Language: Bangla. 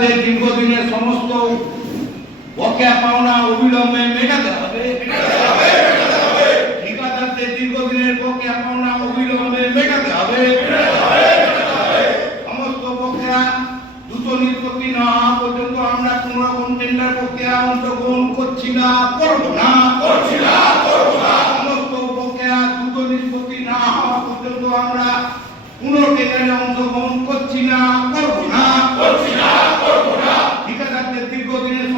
ঠিকাদারদের দীর্ঘদিনের সমস্ত বকেয়া পাওনা অবিলম্বে মেটাতে হবে। ঠিকাদারদের দীর্ঘদিনের বকেয়া পাওনা অবিলম্বে মেটাতে হবে। সমস্ত বকেয়া দ্রুত নিষ্পত্তি না হওয়া পর্যন্ত আমরা কোন রকম টেন্ডার প্রক্রিয়া অংশগ্রহণ করছি না, করব না। সমস্ত বকেয়া দ্রুত নিষ্পত্তি না হওয়া পর্যন্ত আমরা কোন টেন্ডারে অংশগ্রহণ করছি না, করব না। ঠিকাদারদের দীর্ঘদিনের